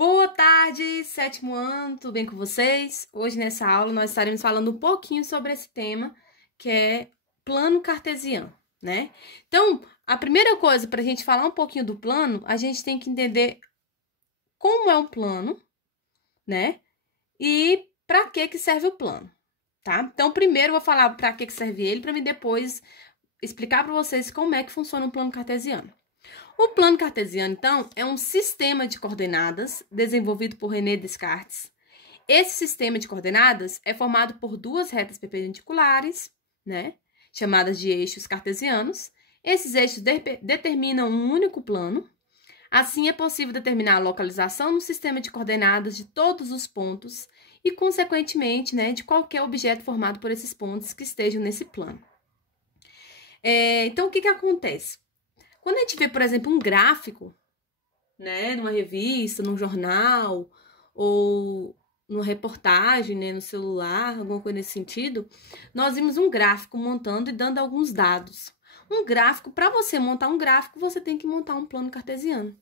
Boa tarde, sétimo ano, tudo bem com vocês? Hoje nessa aula nós estaremos falando um pouquinho sobre esse tema, que é plano cartesiano, né? Então, a primeira coisa para a gente falar um pouquinho do plano, a gente tem que entender como é um plano, né? E para que serve o plano, tá? Então, primeiro eu vou falar para que serve ele, para mim depois explicar para vocês como é que funciona um plano cartesiano. O plano cartesiano, então, é um sistema de coordenadas desenvolvido por René Descartes. Esse sistema de coordenadas é formado por duas retas perpendiculares, né, chamadas de eixos cartesianos. Esses eixos determinam um único plano. Assim, é possível determinar a localização no sistema de coordenadas de todos os pontos e, consequentemente, né, de qualquer objeto formado por esses pontos que estejam nesse plano. Então, o que acontece? Quando a gente vê, por exemplo, um gráfico, né, numa revista, num jornal, ou numa reportagem, né, no celular, alguma coisa nesse sentido, nós vimos um gráfico montando e dando alguns dados. Um gráfico, para você montar um gráfico, você tem que montar um plano cartesiano.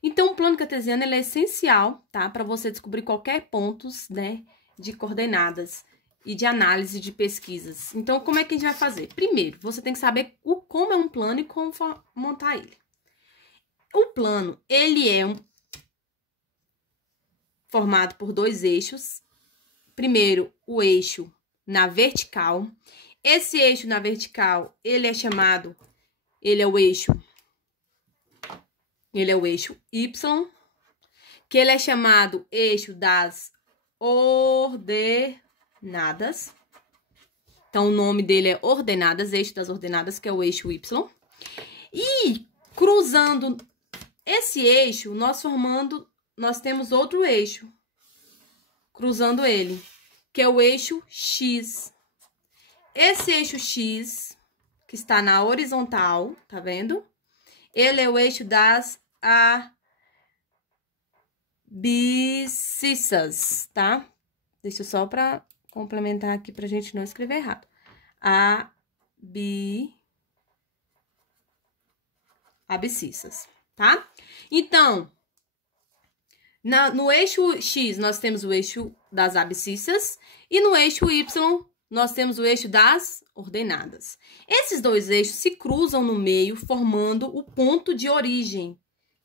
Então, o plano cartesiano ele é essencial, tá, para você descobrir qualquer pontos, né, de coordenadas e de análise de pesquisas. Então, como é que a gente vai fazer? Primeiro, você tem que saber como é um plano e como montar ele. O plano, ele é formado por dois eixos. Primeiro, o eixo na vertical. Esse eixo na vertical, ele é o eixo Y, que ele é chamado eixo das ordenadas. Então, o nome dele é ordenadas, eixo das ordenadas, que é o eixo Y. E cruzando esse eixo, nós temos outro eixo, cruzando ele, que é o eixo X. Esse eixo X, que está na horizontal, tá vendo? Ele é o eixo das abscissas, tá? Deixa eu só para complementar aqui pra gente não escrever errado. Abscissas, tá? Então, no eixo X, nós temos o eixo das abscissas e no eixo Y, nós temos o eixo das ordenadas. Esses dois eixos se cruzam no meio, formando o ponto de origem,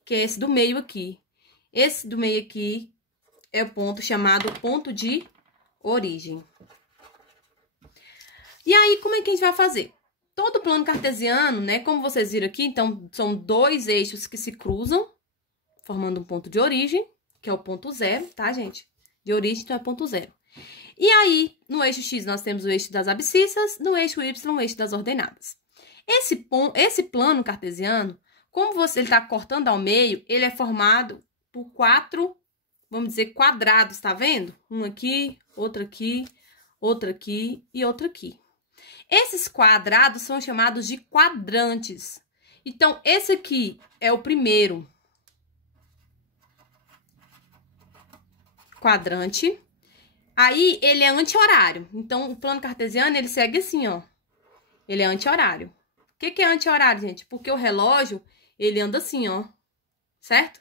que é esse do meio aqui. Esse do meio aqui é o ponto chamado ponto de origem. E aí, como é que a gente vai fazer? Todo plano cartesiano, né, como vocês viram aqui, então, são dois eixos que se cruzam, formando um ponto de origem, que é o ponto zero, tá, gente? De origem, então, é ponto zero. E aí, no eixo X, nós temos o eixo das abscissas, no eixo Y, o eixo das ordenadas. Esse plano cartesiano, como ele está cortando ao meio, ele é formado por quatro, vamos dizer, quadrados, tá vendo? Um aqui, outro aqui, outro aqui e outro aqui. Esses quadrados são chamados de quadrantes. Então, esse aqui é o primeiro quadrante. Aí, ele é anti-horário. Então, o plano cartesiano, ele segue assim, ó. Ele é anti-horário. O que é anti-horário, gente? Porque o relógio, ele anda assim, ó. Certo?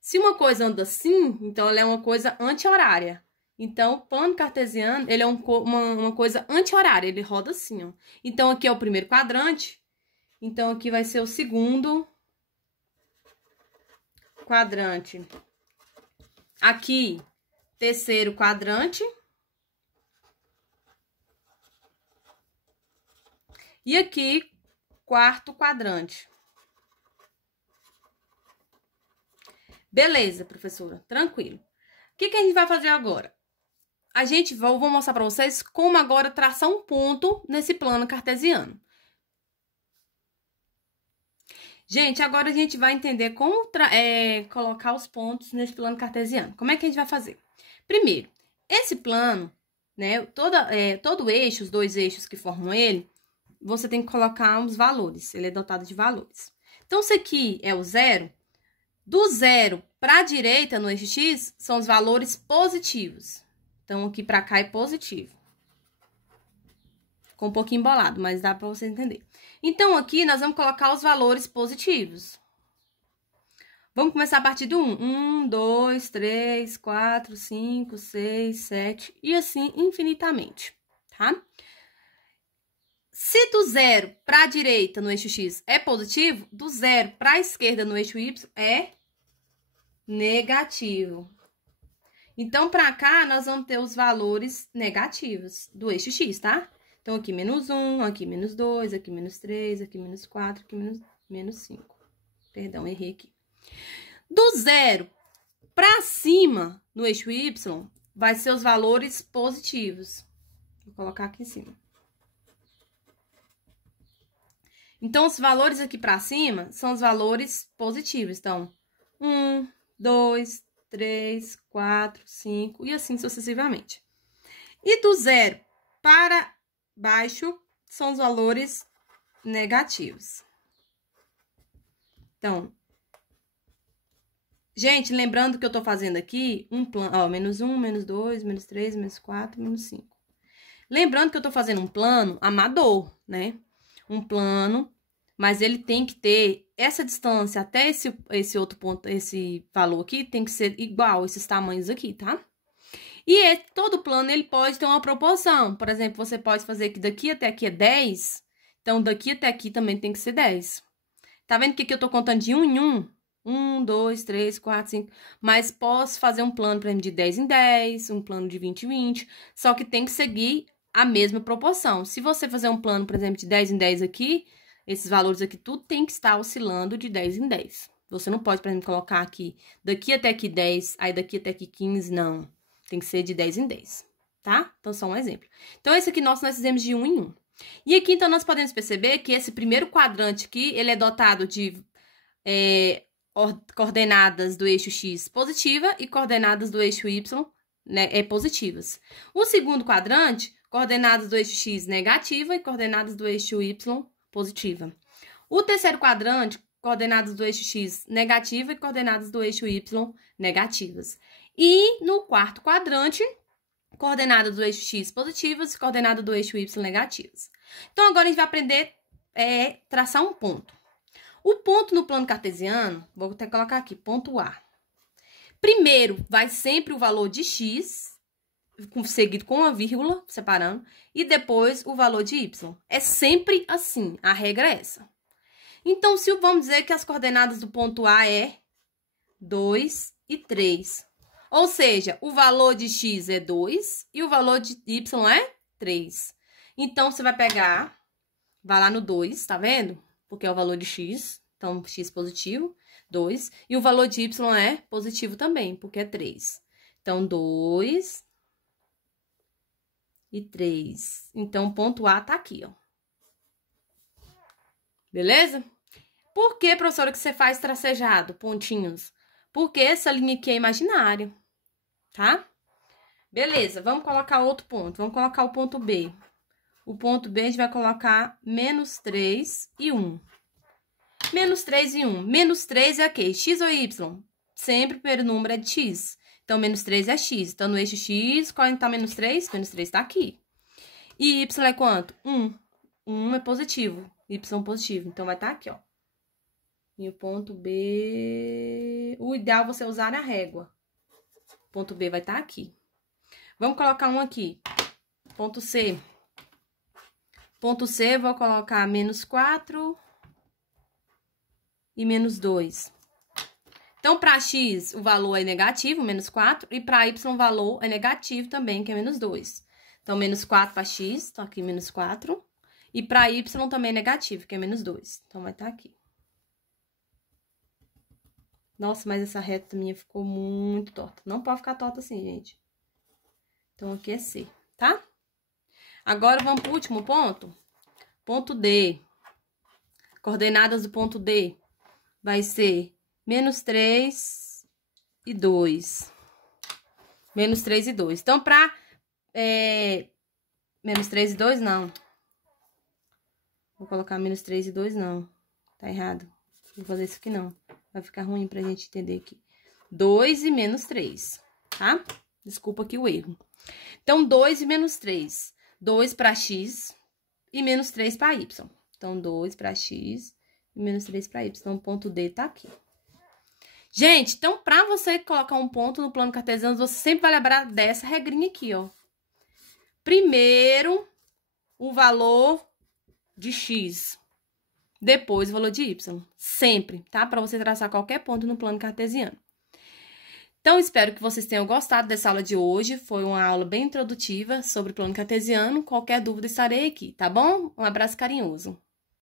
Se uma coisa anda assim, então ela é uma coisa anti-horária. Então, o plano cartesiano, ele é uma coisa anti-horária. Ele roda assim, ó. Então, aqui é o primeiro quadrante. Então, aqui vai ser o segundo quadrante. Aqui, terceiro quadrante. E aqui, quarto quadrante. Beleza, professora. Tranquilo. O que a gente vai fazer agora? Vou mostrar para vocês como agora traçar um ponto nesse plano cartesiano. Gente, agora a gente vai entender como colocar os pontos nesse plano cartesiano. Como é que a gente vai fazer? Primeiro, esse plano, né, todo eixo, os dois eixos que formam ele, você tem que colocar uns valores. Ele é dotado de valores. Então, se aqui é o zero, do zero para a direita no eixo X são os valores positivos. Então, aqui para cá é positivo. Ficou um pouquinho embolado, mas dá para você entender. Então, aqui nós vamos colocar os valores positivos. Vamos começar a partir do 1. 1, 2, 3, 4, 5, 6, 7 e assim infinitamente, tá? Se do 0 para a direita no eixo X é positivo, do 0 para a esquerda no eixo Y é negativo. Então, para cá, nós vamos ter os valores negativos do eixo X, tá? Então, aqui menos 1, aqui menos 2, aqui menos 3, aqui menos 4, aqui menos 5. Perdão, errei aqui. Do 0 para cima, no eixo Y, vai ser os valores positivos. Vou colocar aqui em cima. Então, os valores aqui para cima são os valores positivos. Então, 1, 2, 3, 4, 5 e assim sucessivamente. E do 0 para baixo são os valores negativos. Então, gente, lembrando que eu tô fazendo aqui um plano, ó, menos 1, menos 2, menos 3, menos 4, menos 5. Lembrando que eu tô fazendo um plano amador, né? Um plano, mas ele tem que ter essa distância até esse outro ponto, esse valor aqui, tem que ser igual esses tamanhos aqui, tá? E todo plano, ele pode ter uma proporção. Por exemplo, você pode fazer que daqui até aqui é 10, então daqui até aqui também tem que ser 10. Tá vendo que aqui eu tô contando de 1 em 1? 1, 2, 3, 4, 5. Mas posso fazer um plano, por exemplo, de 10 em 10, um plano de 20 em 20. Só que tem que seguir a mesma proporção. Se você fazer um plano, por exemplo, de 10 em 10 aqui, esses valores aqui, tudo tem que estar oscilando de 10 em 10. Você não pode, por exemplo, colocar aqui, daqui até aqui 10, aí daqui até aqui 15, não. Tem que ser de 10 em 10, tá? Então, só um exemplo. Então, esse aqui nós fizemos de 1 em 1. E aqui, então, nós podemos perceber que esse primeiro quadrante aqui, ele é dotado de coordenadas do eixo X positiva e coordenadas do eixo Y, né, positivas. O segundo quadrante, coordenadas do eixo X negativa e coordenadas do eixo Y positiva. O terceiro quadrante, coordenadas do eixo X negativa e coordenadas do eixo Y negativas. E no quarto quadrante, coordenadas do eixo X positivas e coordenadas do eixo Y negativas. Então, agora a gente vai aprender a traçar um ponto. O ponto no plano cartesiano, vou até colocar aqui, ponto A. Primeiro, vai sempre o valor de X, seguido com uma vírgula, separando, e depois o valor de Y. É sempre assim, a regra é essa. Então, se vamos dizer que as coordenadas do ponto A é 2 e 3. Ou seja, o valor de X é 2 e o valor de Y é 3. Então, você vai pegar, vai lá no 2, tá vendo? Porque é o valor de X, então X positivo, 2. E o valor de Y é positivo também, porque é 3. Então, 2 e 3. Então, o ponto A tá aqui, ó. Beleza? Por que, professora, que você faz tracejado, pontinhos? Porque essa linha aqui é imaginária, tá? Beleza, vamos colocar outro ponto. Vamos colocar o ponto B. O ponto B a gente vai colocar menos 3 e 1. Menos 3 e 1. Menos 3 é o quê? X ou Y? Sempre o primeiro número é de X. Então, menos 3 é X. Então, no eixo X, qual está menos 3? Menos 3 está aqui. E Y é quanto? 1. 1 é positivo. Y positivo. Então, vai estar aqui, ó. E o ponto B... O ideal é você usar a régua. O ponto B vai estar aqui. Vamos colocar um aqui. Ponto C. Ponto C, vou colocar menos 4 e menos 2. Então, para X, o valor é negativo, menos 4. E para Y, o valor é negativo também, que é menos 2. Então, menos 4 para X, então aqui menos 4. E para Y também é negativo, que é menos 2. Então, vai estar aqui. Nossa, mas essa reta minha ficou muito torta. Não pode ficar torta assim, gente. Então, aqui é C, tá? Agora, vamos pro último ponto. Ponto D. Coordenadas do ponto D vai ser menos 3 e 2. Menos 3 e 2. Então, para... menos 3 e 2, não. Vou colocar menos 3 e 2, não. Tá errado. Vou fazer isso aqui, não. Vai ficar ruim pra gente entender aqui. 2 e menos 3, tá? Desculpa aqui o erro. Então, 2 e menos 3. 2 para X e menos 3 para Y. Então, 2 para X e menos 3 para Y. Então, o ponto D tá aqui. Gente, então, para você colocar um ponto no plano cartesiano, você sempre vai lembrar dessa regrinha aqui, ó. Primeiro, o valor de x. Depois, o valor de y. Sempre, tá? Para você traçar qualquer ponto no plano cartesiano. Então, espero que vocês tenham gostado dessa aula de hoje. Foi uma aula bem introdutiva sobre o plano cartesiano. Qualquer dúvida, estarei aqui, tá bom? Um abraço carinhoso.